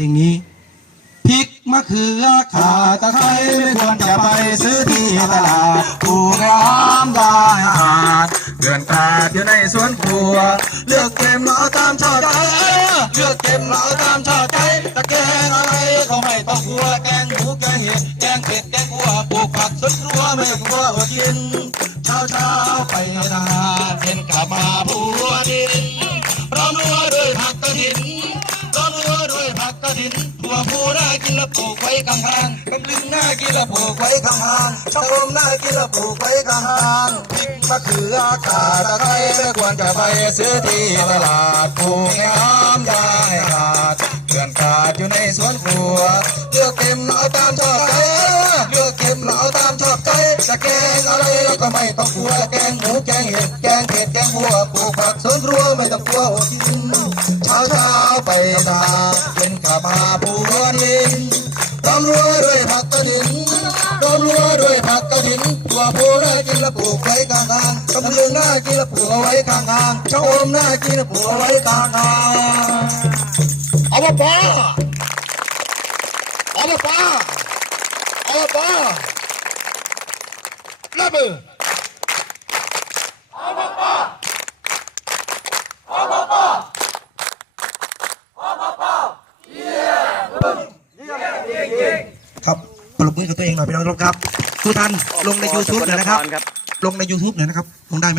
ลงนี้พริกมะเขือขาตะไคร้ไม่ควรจะไปซื้อที่ตลาดปลูกในอ้อมได้อาหารเดือนกาดอยู่ในสวนครัว เลือกเกมเราตามชอบใจเลือกเกมเราตามชอบใจตะแกงอะไรก็ไม่ต้องกลัวแกงหมูแกงเห็ดแกงเผ็ดแกงกัวปลูกผักสวนครัวไม่กลัวอดกินเช้าเช้าไปนาเห็นกลับมา วัวพูน่ากินละปลูกไว้ข้างทางกำลึงน่ากินละปลูกไว้ข้างทางชะอมน่ากินละปลูกไว้ข้างทางพริกมะเขือขาตะไคร้ไม่ควรจะไปซื้อที่ตลาดปลูกในอ้อมได้ขาดเกลื่อนกาดอยู่ในสวนครัวเลือกเก็บเอาตามชอบใจเลือกเก็บเอาตามชอบใจจะแกงอะไรเราก็ไม่ต้องกลัวแกงหมูแกงเห็ดแกงเผ็ดแกงบัวปลูกผักสวนครัวไม่ต้องกลัวอดกินาๆไปนาเย็นกลับมาผัวดินร้อนรัวด้วยผักกระถินร้อนรัวด้วยผักกระถินตัวผูน่ากินและปลูกไว้ข้างทางกำลังหน่ากินและปลูกไว้ข้างทางชะอมหน่ากินและปลูกไว้ข้างทางเอามาปอเอามาปอเอามาปอระเบิด ครับปรบมือกับตัวเองหน่อยพี่น้องครับทุกท่านลงใน YouTube หน่อยนะครับ ลงใน YouTube หน่อยนะครับ ลงได้ไหม